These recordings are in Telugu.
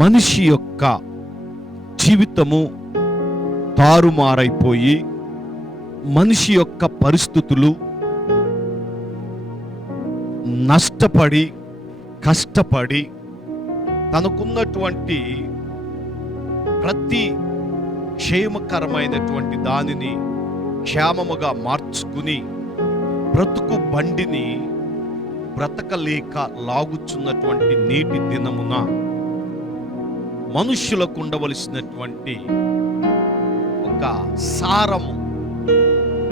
మనిషి యొక్క జీవితము తారుమారైపోయి, మనిషి యొక్క పరిస్థితులు నష్టపడి, కష్టపడి, తనకున్నటువంటి ప్రతి క్షేమకరమైనటువంటి దానిని క్షేమముగా మార్చుకుని బ్రతుకు బండిని బ్రతకలేక లాగుచున్నటువంటి నేటి దినమున మనుష్యులకు ఉండవలసినటువంటి ఒక సారము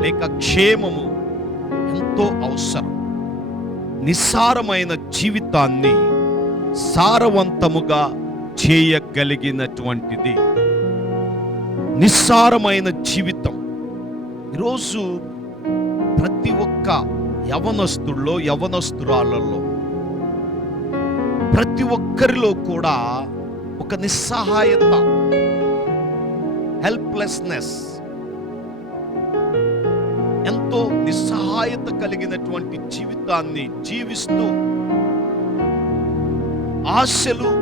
లేక క్షేమము ఎంతో అవసరం. నిస్సారమైన జీవితాన్ని సారవంతముగా చేయగలిగినటువంటిది నిస్సారమైన జీవితం. ఈరోజు ప్రతి ఒక్క యవనస్తుల్లో, యవనస్తురాలలో, ప్రతి ఒక్కరిలో కూడా ఒక నిస్సహాయత, హెల్ప్లెస్నెస్, ఎంతో నిస్సహాయత కలిగినటువంటి జీవితాన్ని జీవిస్తూ ఆశలు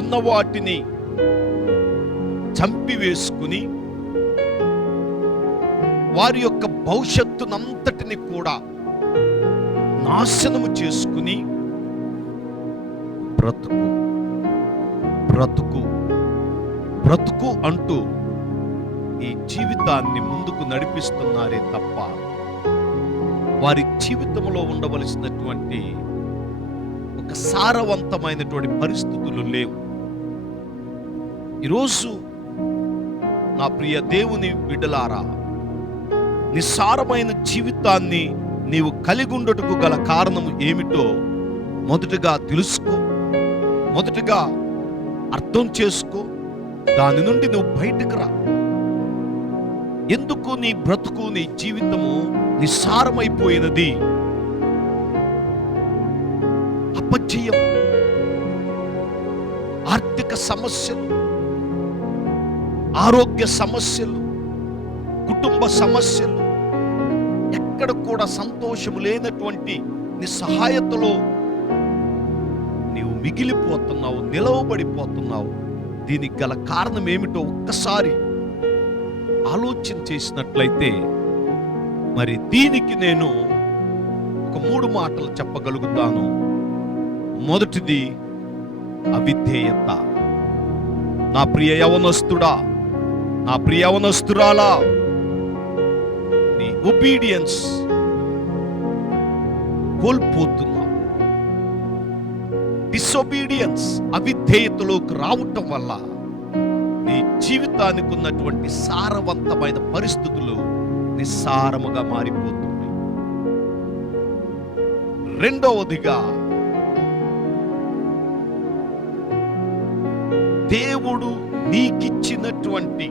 ఉన్న వాటిని చంపివేసుకుని వారి యొక్క భవిష్యత్తునంతటిని కూడా నాశనము చేసుకుని బ్రతుకు బ్రతుకు బ్రతుకు అంటూ ఈ జీవితాన్ని ముందుకు నడిపిస్తున్నారే తప్ప వారి జీవితంలో ఉండవలసినటువంటి ఒక సారవంతమైనటువంటి పరిస్థితులు లేవు. ఈరోజు నా ప్రియ దేవుని బిడ్డలారా, నిస్సారమైన జీవితాన్ని నీవు కలిగి ఉండుటకు గల కారణం ఏమిటో మొదటగా తెలుసుకో, మొదటగా అర్థం చేసుకో. దాని నుండి నువ్వు బయటకు రా. ఎందుకు నీ బ్రతుకు, నీ జీవితము నిస్సారమైపోయినది? అపజయం, ఆర్థిక సమస్యలు, ఆరోగ్య సమస్యలు, కుటుంబ సమస్యలు, ఎక్కడ కూడా సంతోషము లేనటువంటి నిస్సహాయతలో నీవు మిగిలిపోతున్నావు, నిలవబడిపోతున్నావు. దీనికి గల కారణం ఏమిటో ఒక్కసారి ఆలోచన చేసినట్లయితే, మరి దీనికి నేను ఒక 3 మాటలు చెప్పగలుగుతాను. మొదటిది అవిధేయత. నా ప్రియ యవనస్తుడా, నా ప్రియ యవనస్తురాలా, నీ ఒబీడియన్స్ కోల్పోతున్నావు. డిసొబీడియన్స్, అవిధేయతలోకి రావటం వల్ల నీ జీవితానికి ఉన్నటువంటి సారవంతమైన పరిస్థితులు నిస్సారముగా మారిపోతున్నాయి. రెండవదిగా, దేవుడు నీకిచ్చినటువంటి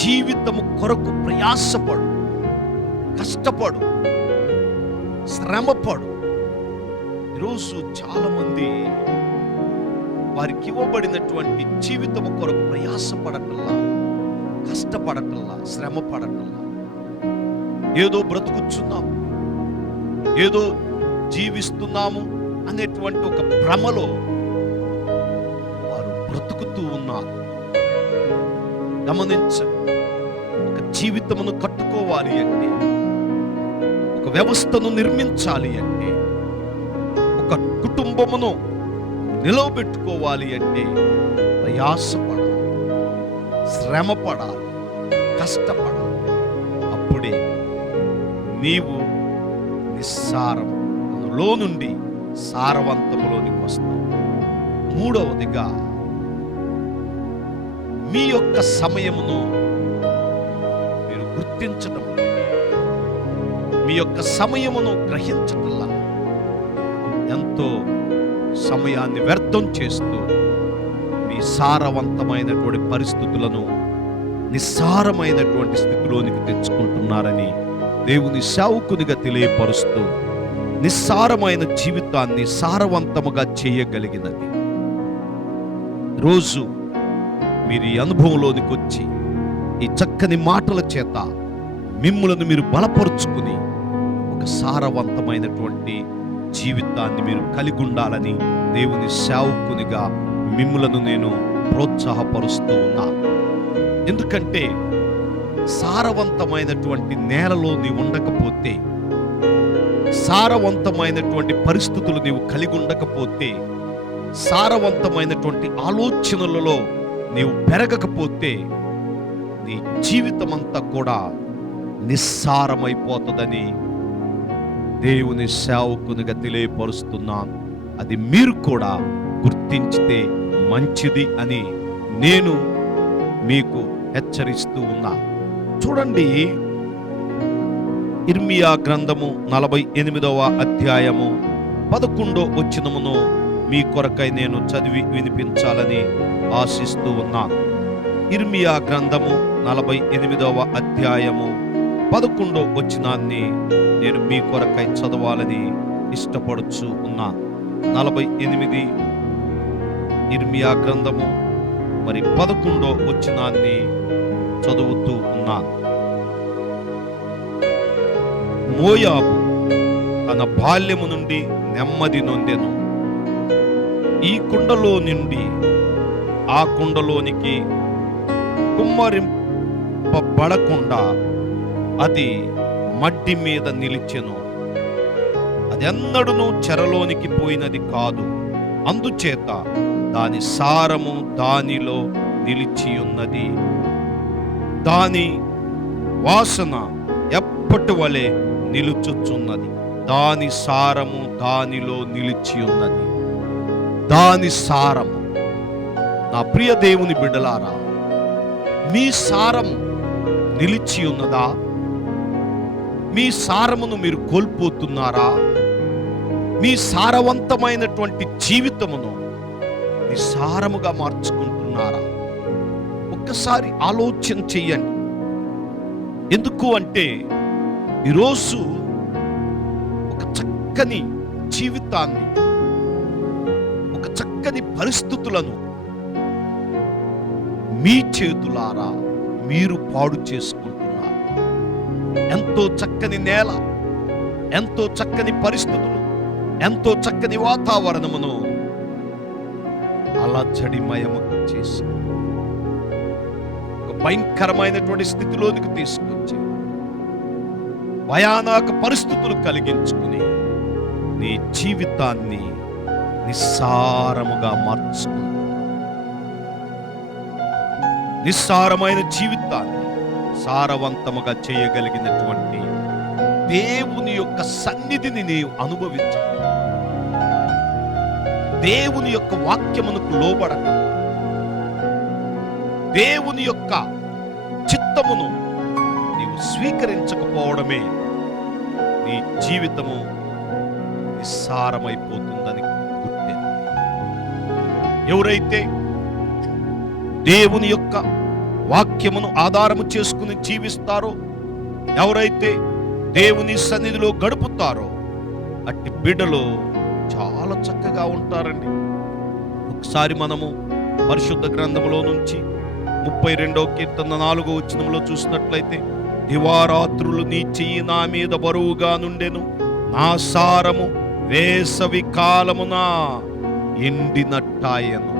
జీవితము కొరకు ప్రయాసపడు, కష్టపడు, శ్రమపడు. ఈరోజు చాలా మంది వారికి ఇవ్వబడినటువంటి జీవితము కొరకు ప్రయాసపడటల్లా, కష్టపడటల్లా, శ్రమ పడటల్లా. ఏదో బ్రతుకుచున్నాము, ఏదో జీవిస్తున్నాము అనేటువంటి ఒక భ్రమలో వారు బ్రతుకుతూ ఉన్నారు. గమనించండి, ఒక జీవితమును కట్టుకోవాలి అంటే, ఒక వ్యవస్థను నిర్మించాలి అంటే, ఒక కుటుంబమును నిలవబెట్టుకోవాలి అంటే ప్రయాసపడాలి, శ్రమపడాలి, కష్టపడాలి. అప్పుడే నీవు నిస్సారములో నుండి సారవంతములోనికి వస్తావు. మూడవదిగా, మీ యొక్క సమయమును మీరు గుర్తించడం, మీ యొక్క సమయమును గ్రహించటంలా ఎంతో సమయాన్ని వ్యర్థం చేస్తూ మీ సారవంతమైనటువంటి పరిస్థితులను నిస్సారమైనటువంటి స్థితిలోనికి తెచ్చుకుంటున్నారని దేవుని సేవకునిగా తెలియపరుస్తూ, నిస్సారమైన జీవితాన్ని సారవంతముగా చేయగలిగినది రోజు మీరు ఈ అనుభవంలోనికి వచ్చి ఈ చక్కని మాటల చేత మిమ్ములను మీరు బలపరుచుకుని ఒక సారవంతమైనటువంటి జీవితాన్ని మీరు కలిగి ఉండాలని దేవుని సేవకునిగా మిమ్ములను నేను ప్రోత్సాహపరుస్తూ ఉన్నా. ఎందుకంటే సారవంతమైనటువంటి నేలలో నీవు ఉండకపోతే, సారవంతమైనటువంటి పరిస్థితులు నీవు కలిగి ఉండకపోతే, సారవంతమైనటువంటి ఆలోచనలలో నీవు పెరగకపోతే నీ జీవితం అంతా కూడా నిస్సారమైపోతుందని దేవుని సేవకునిగా తెలియపరుస్తున్నాను. అది మీరు కూడా గుర్తించితే మంచిది అని నేను మీకు హెచ్చరిస్తూ ఉన్నా. చూడండి, ఇర్మియా గ్రంథము 48వ అధ్యాయము 11వ వచనమును మీ కొరకై నేను చదివి వినిపించాలని ఆశిస్తూ ఉన్నాను. ఇర్మియా గ్రంథము 48వ అధ్యాయము 11వ వచనాన్ని నేను మీ కొరకై చదవాలని ఇష్టపడుచు ఉన్నా. 48 ఇర్మియా గ్రంథము 11వ వచనాన్ని చదువుతూ ఉన్నాను. మోయాబు తన బాల్యము నుండి నెమ్మది నొందెను. ఈ కుండలో నుండి ఆ కుండలోనికి కుమ్మరింపబడకుండా అది మడ్డి మీద నిలిచెను. అది ఎన్నడూను చెరలోనికి పోయినది కాదు. అందుచేత దాని సారము దానిలో నిలిచి ఉన్నది. దాని వాసన ఎప్పటి వలె నిలుచుచున్నది. దాని సారము దానిలో నిలిచి ఉన్నది. దాని సారము. నా ప్రియ దేవుని బిడ్డలారా, మీ సారము నిలిచి ఉన్నదా? మీ సారమును మీరు కోల్పోతున్నారా? మీ సారవంతమైనటువంటి జీవితమును నిస్సారముగా మార్చుకుంటున్నారా? ఒక్కసారి ఆలోచన చెయ్యండి. ఎందుకు అంటే ఈరోజు ఒక చక్కని జీవితాన్ని, ఒక చక్కని పరిస్థితులను మీ చేతులారా మీరు పాడు చేసుకుంటున్నారు. ఎంతో చక్కని నేల, ఎంతో చక్కని పరిస్థితులు, ఎంతో చక్కని వాతావరణమును అలజడిమయము చేసి ఒక భయంకరమైనటువంటి స్థితిలోనికి తీసుకొచ్చి భయానక పరిస్థితులు కలిగించుకుని నీ జీవితాన్ని నిస్సారముగా మార్చుకుని, నిస్సారమైన జీవితాన్ని సారవంతముగా చేయగలిగినటువంటి దేవుని యొక్క సన్నిధిని నీవు అనుభవించు. దేవుని యొక్క వాక్యమునకు లోబడక, దేవుని యొక్క చిత్తమును నీవు స్వీకరించకపోవడమే నీ జీవితము నిస్సారమైపోతుందని గుర్తే. ఎవరైతే దేవుని యొక్క వాక్యమును ఆధారము చేసుకుని జీవిస్తారో, ఎవరైతే దేవుని సన్నిధిలో గడుపుతారో, అట్టి బిడ్డలు చాలా చక్కగా ఉంటారండి. ఒకసారి మనము పరిశుద్ధ గ్రంథములో నుంచి 32వ కీర్తన 4వ వచనంలో చూసినట్లయితే, దివారాత్రులు నీ చెయ్యి నా మీద బరువుగా నుండెను, నా సారము వేసవి కాలమున ఎండినట్టాయను.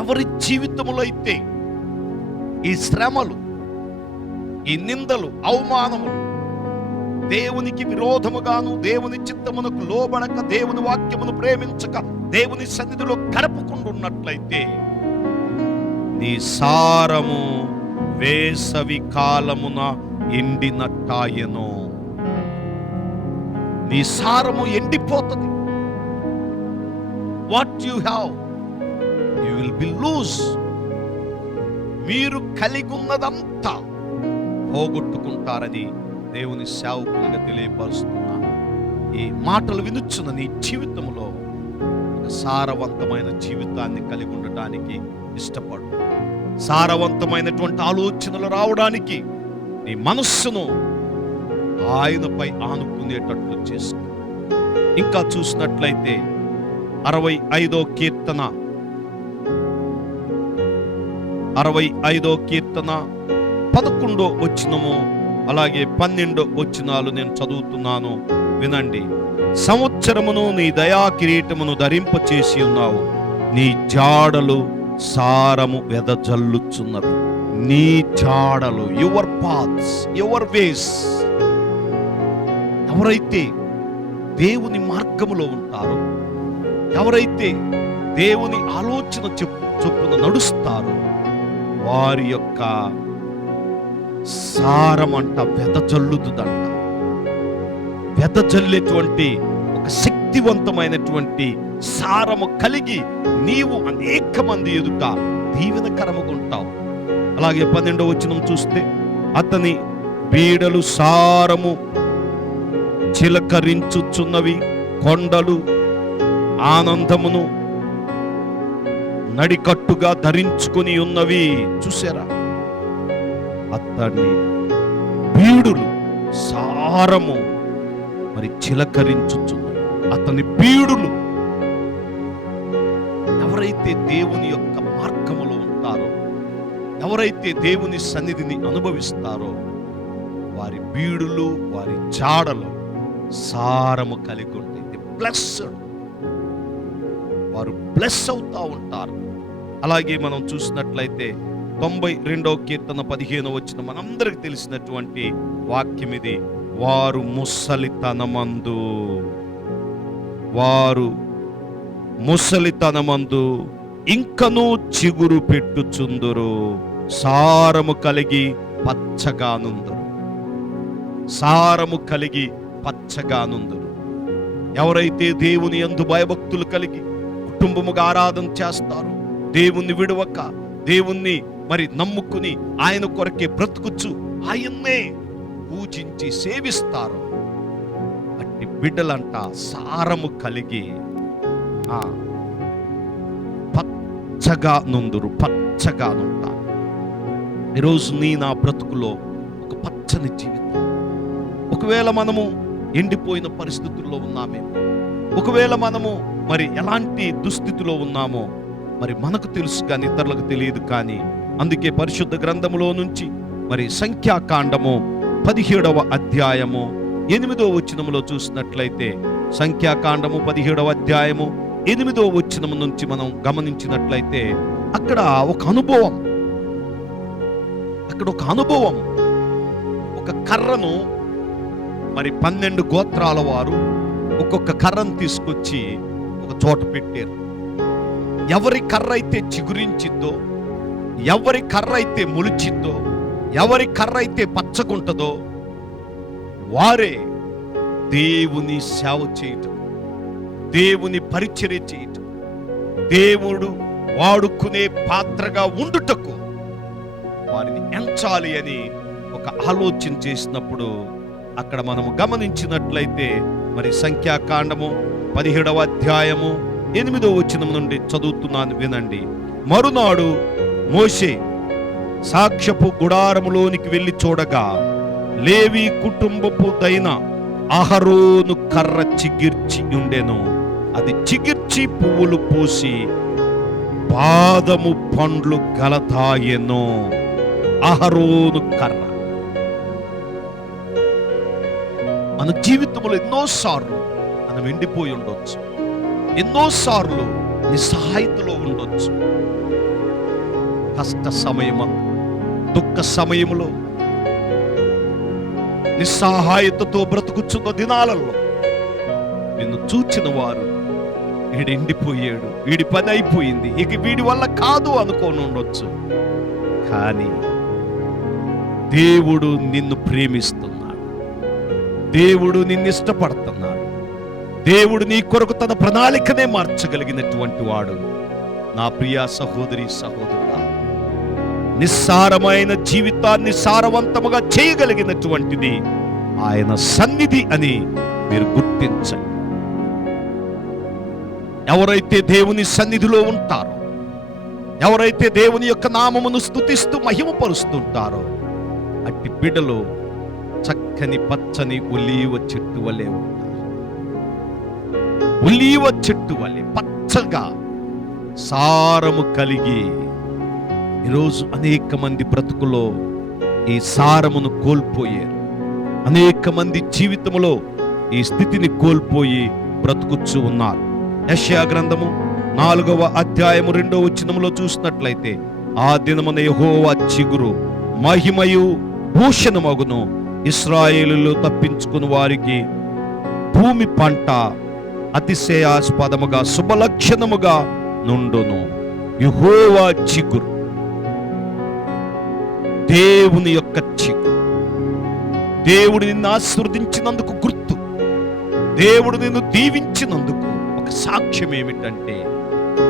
ఎవరి జీవితములో అయితే ఈ శ్రమలు, ఈ నిందలు, అవమానములు దేవునికి విరోధముగాను, దేవుని చిత్తమునకు లోబడక, దేవుని వాక్యమును ప్రేమించక, దేవుని సన్నిధిలో గడపకుండున్నట్లయితే నీ సారము వేసవి కాలమున ఎండినట్టాయను. నీ సారము ఎండిపోతుంది. What you have you will be loose. మీరు కలిగి ఉన్నదంతా పోగొట్టుకుంటారని దేవుని సేవకునిగా తెలియపరుస్తున్నాను. ఈ మాటలు వినుచున్న నీ జీవితంలో ఒక సారవంతమైన జీవితాన్ని కలిగి ఉండటానికి ఇష్టపడు. సారవంతమైనటువంటి ఆలోచనలు రావడానికి నీ మనస్సును ఆయనపై ఆనుకునేటట్లు చేసుకో. ఇంకా చూసినట్లయితే 65వ కీర్తన 11వ వచనము అలాగే 12 వచనాలు నేను చదువుతున్నాను, వినండి. సంవత్సరమును నీ దయా కిరీటమును ధరింపచేసి ఉన్నావు, నీ జాడలు సారము వెదజల్లుచున్నవి. నీ జాడలు, యువర్ పాత్స్, యువర్ వేస్. ఎవరైతే దేవుని మార్గములో ఉంటారో, ఎవరైతే దేవుని ఆలోచన చొప్పున నడుస్తారో, వారి యొక్క సారమంట వెదజల్లుతుందంట. వెదజల్లేటువంటి ఒక శక్తివంతమైనటువంటి సారము కలిగి నీవు అనేక మంది ఎదుట దీవెనకరముగా ఉంటావు. అలాగే 12వ వచనం చూస్తే, అతని బీడలు సారము చిలకరించుచున్నవి, కొండలు ఆనందమును నడికట్టుగా ధరించుకొని ఉన్నవి. చూసారా? అతని బీడులు సారము మరి చిలకరించుచున్నవి. అతని బీడులు. ఎవరైతే దేవుని యొక్క మార్గములో ఉంటారో, ఎవరైతే దేవుని సన్నిధిని అనుభవిస్తారో, వారి బీడులు, వారి జాడలు సారము కలిగి ఉంటుంది. బ్లెస్డ్, వారు బ్లెస్ అవుతా ఉంటారు. అలాగే మనం చూసినట్లయితే 92వ కీర్తన 15వ వచనం మనందరికి తెలిసినటువంటి వాక్యం ఇది. వారు ముసలితనమందు ఇంకనూ చిగురు పెట్టుచుందురు, సారము కలిగి పచ్చగానుందురు. సారము కలిగి పచ్చగానుందురు. ఎవరైతే దేవుని యందు భయభక్తులు కలిగి కుటుంబముగా ఆరాధన చేస్తారు, దేవుణ్ణి విడవక, దేవుణ్ణి మరి నమ్ముకుని ఆయన కొరకే బ్రతుకుచు ఆయన్నే పూజించి సేవిస్తారు, అట్టి బిడ్డలంట సారము కలిగి పచ్చగా నుందురు, పచ్చగా నుంటారు. ఈరోజు నా బ్రతుకులో ఒక పచ్చని జీవితం. ఒకవేళ మనము ఎండిపోయిన పరిస్థితుల్లో ఉన్నామేమో, ఒకవేళ మనము మరి ఎలాంటి దుస్థితిలో ఉన్నామో మరి మనకు తెలుసు కానీ ఇతరులకు తెలియదు. కానీ అందుకే పరిశుద్ధ గ్రంథములో నుంచి మరి సంఖ్యాకాండము 17వ అధ్యాయము 8వ వచనములో చూసినట్లయితే, సంఖ్యాకాండము 17వ అధ్యాయము 8వ వచనము నుంచి మనం గమనించినట్లయితే, అక్కడ ఒక అనుభవం, ఒక కర్రను మరి 12 గోత్రాల వారు ఒక్కొక్క కర్రను తీసుకొచ్చి ఒక చోట పెట్టారు. ఎవరి కర్ర అయితే చిగురించిద్దో, ఎవరి కర్ర అయితే మొలిచిద్దో, ఎవరి కర్ర అయితే పచ్చగుంటదో, వారే దేవుని సేవ చేయటం, దేవుని పరిచర్య చేయటం, దేవుడు వాడుకునే పాత్రగా ఉండుటకు వారిని ఎంచాలి అని ఒక ఆలోచన చేసినప్పుడు, అక్కడ మనము గమనించినట్లయితే మరి సంఖ్యాకాండము 17వ అధ్యాయము 8వ వచనం నుండి చదువుతున్నాను, వినండి. మరునాడు మోషే సాక్ష్యపు గుడారములోనికి వెళ్ళి చూడగా, లేవి కుటుంబపు దైన అహరోను కర్ర చిగిర్చి ఉండెను. అది చిగిర్చి పువ్వులు పూసి బాదము పండ్లు గలతాయెను. అహరోను కర్ర. మన జీవితంలో ఎన్నోసార్లు మనం ఎండిపోయి ఉండొచ్చు, ఎన్నోసార్లు నిస్సహాయతలో ఉండొచ్చు. కష్ట సమయం, దుఃఖ సమయంలో నిస్సహాయతతో బ్రతుకుచున్న దినాలలో నిన్ను చూచిన వారు, వీడు ఎండిపోయాడు, వీడి పని అయిపోయింది, ఇక వీడి వల్ల కాదు అనుకోని ఉండొచ్చు. కానీ దేవుడు నిన్ను ప్రేమిస్తున్నాడు, దేవుడు నిన్ను ఇష్టపడుతున్నాడు, దేవుడు నీ కొరకు తన ప్రణాళికనే మార్చగలిగినటువంటి వాడు. నా ప్రియ సహోదరి సహోదరుడా, నిస్సారమైన జీవితాన్ని సారవంతముగా చేయగలిగినటువంటిది ఆయన సన్నిధి అని మీరు గుర్తించండి. ఎవరైతే దేవుని సన్నిధిలో ఉంటారో, ఎవరైతే దేవుని యొక్క నామమును స్తుతిస్తూ మహిమపరుస్తుంటారో, అట్టి బిడ్డలు చక్కని పచ్చని ఒలీవ చెట్టు వలె ఉంటారు. ఒలీవ చెట్టు వలె పచ్చగా సారము కలిగి. ఈరోజు అనేక మంది బ్రతుకులో ఈ సారమును కోల్పోయారు. అనేక మంది జీవితంలో ఈ స్థితిని కోల్పోయి బ్రతుకుచ్చు ఉన్నారు. యెషయా గ్రంథము 4వ అధ్యాయము 2వ వచనములో చూసినట్లయితే, ఆ దినమున యెహోవా చిగురు మహిమయు భూషణమగును, ఇశ్రాయేలులో తప్పించుకుని వారికి భూమి పంట అతిశయాస్పదముగా శుభలక్షణముగా నుండును. యెహోవా చిగురు, దేవుని యొక్క చిగురు. దేవుడు నిన్ను ఆశీర్వదించినందుకు గుర్తు, దేవుడు నిన్ను దీవించినందుకు ఒక సాక్ష్యం ఏమిటంటే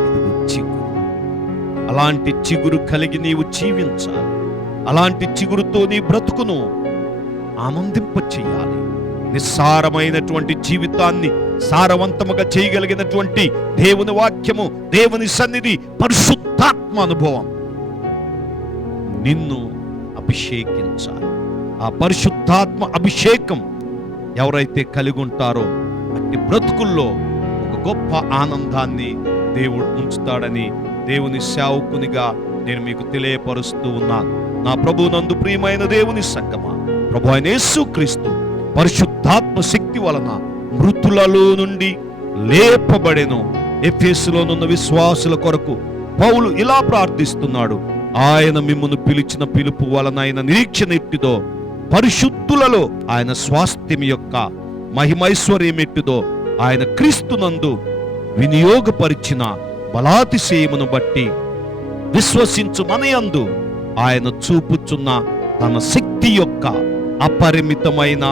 ఇదిగో చిగురు. అలాంటి చిగురు కలిగి నీవు జీవించాలి. అలాంటి చిగురుతో నీ బ్రతుకును ఆనందింప చెయ్యాలి. నిస్సారమైనటువంటి జీవితాన్ని సారవంతముగా చేయగలిగినటువంటి దేవుని వాక్యము, దేవుని సన్నిధి, పరిశుద్ధాత్మ అనుభవం నిన్ను అభిషేకించాలి. ఆ పరిశుద్ధాత్మ అభిషేకం ఎవరైతే కలిగి ఉంటారో అట్టి బ్రతుకుల్లో ఒక గొప్ప ఆనందాన్ని దేవుడు ఉంచుతాడని దేవుని సేవకునిగా నేను మీకు తెలియపరుస్తూ ఉన్నాను. నా ప్రభువునందు ప్రియమైన దేవుని సంగమా, ప్రభు అయిన యేసుక్రీస్తు పరిశుద్ధాత్మ శక్తి వలన మృతులలో నుండి లేపబడెను. ఎఫెసులోనున్న విశ్వాసుల కొరకు పౌలు ఇలా ప్రార్థిస్తున్నాడు, ఆయన మిమ్మును పిలిచిన పిలుపు వలన ఆయన నిరీక్షణ ఎట్టిదో, పరిశుద్ధులలో ఆయన స్వాస్థ్యం యొక్క మహిమైశ్వర్యం ఎట్టిదో, ఆయన క్రీస్తునందు వినియోగపరిచిన బలాతిశయమును బట్టి విశ్వసించు మనయందు ఆయన చూపుచున్న తన శక్తి యొక్క అపరిమితమైన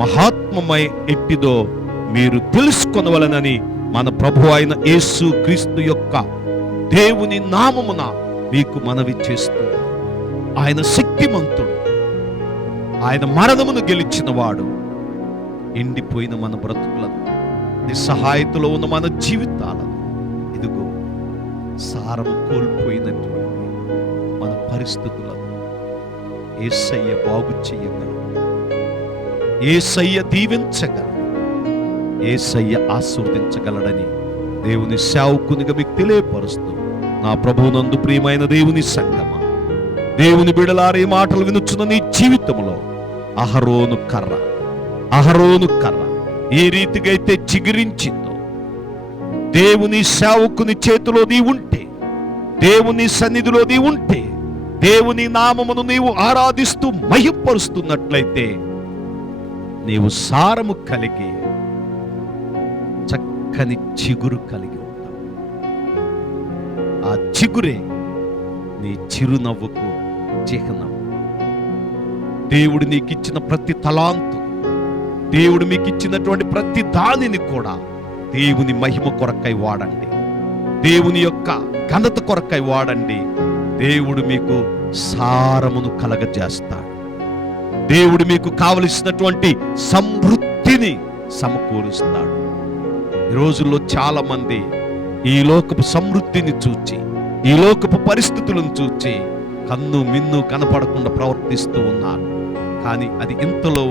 మహాత్మమై ఎట్టిదో మీరు తెలుసుకొనవలనని మన ప్రభు అయిన యేసు క్రీస్తు యొక్క దేవుని నామమున మీకు మనవి చేస్తూ, ఆయన శక్తిమంతుడు, ఆయన మరణమును గెలిచిన వాడు. ఎండిపోయిన మన బ్రతుకులను, నిస్సహాయతలో ఉన్న మన జీవితాలను, ఇదిగో సారము కోల్పోయినటువంటి మన పరిస్థితులను యేసయ్య బాగు చేయగలడు, యేసయ్య దీవించగలడు, యేసయ్య ఆశీర్వదించగలడని దేవుని సేవకునిగా మీకు తెలియపరుస్తూ, నా ప్రభువునందు ప్రియమైన దేవుని సంగమా, దేవుని బిడలారే మాటలు వినుచున్న నీ జీవితంలో అహరోను కర్ర ఏ రీతిగా అయితే చిగురించిందో, దేవుని సేవకుని చేతిలో నీ ఉంటే, దేవుని సన్నిధిలో నీ ఉంటే, దేవుని నామమును నీవు ఆరాధిస్తూ మహిమపరుస్తున్నట్లయితే నీవు సారము కలిగి చక్కని చిగురు కలిగి ఉంటావు. ఆ చిగురే నీ చిరునవ్వుకు చిహ్నం. దేవుడు నీకు ఇచ్చిన ప్రతి తలాంతు, దేవుడు మీకు ఇచ్చినటువంటి ప్రతి దానిని కూడా దేవుని మహిమ కొరకై వాడండి, దేవుని యొక్క ఘనత కొరకై వాడండి. దేవుడు మీకు సారమును కలగజేస్తాడు. దేవుడు మీకు కావలసినటువంటి సమృద్ధిని సమకూరుస్తాడు. ఈ రోజుల్లో చాలా మంది ఈ లోకపు సమృద్ధిని చూచి, ఈ లోకపు పరిస్థితులను చూచి కన్ను మిన్ను కనపడకుండా ప్రవర్తిస్తూ ఉన్నారు. కానీ అది ఇంతలో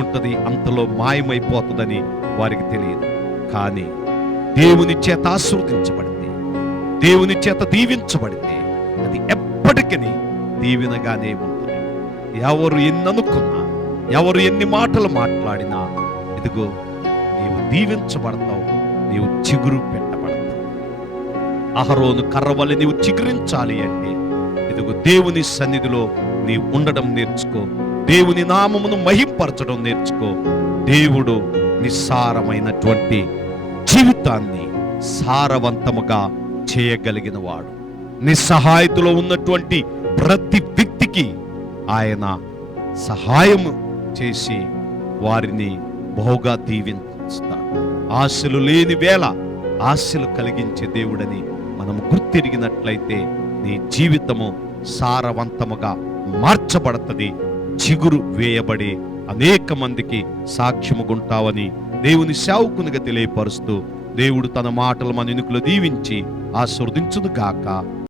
ఉంటది, అంతలో మాయమైపోతుందని వారికి తెలియదు. కానీ దేవుని చేత ఆశీర్వదించబడితే, దేవుని చేత దీవించబడితే అది ఎప్పటికీ దీవెనగానే ఉంటుంది. ఎవరు ఎన్ని అనుకున్నా, ఎవరు ఎన్ని మాటలు మాట్లాడినా, ఇదిగో నీవు దీవించబడతావు, నీవు చిగురు పెట్టబడతావు. అహరోను కర్ర వలె నీవు చిగురించాలి అంటే ఇదిగో దేవుని సన్నిధిలో నీవు ఉండడం నేర్చుకో, దేవుని నామమును మహింపరచడం నేర్చుకో. దేవుడు నిస్సారమైనటువంటి జీవితాన్ని సారవంతముగా చేయగలిగిన వాడు. నిస్సహాయతలో ఉన్నటువంటి ప్రతి వ్యక్తికి ఆయన సహాయము చేసి వారిని బహుగా దీవిస్తాడు. ఆశలు లేని వేళ ఆశలు కలిగించే దేవుడని మనము గుర్తిరిగినట్లయితే నీ జీవితము సారవంతముగా మార్చబడుతుంది. చిగురు వేయబడి అనేక మందికి సాక్ష్యముగుంటావని దేవుని సేవకునిగా తెలియపరుస్తూ, దేవుడు తన మాటలు మన ఎన్నికలు దీవించి ఆశీర్వదించును గాక.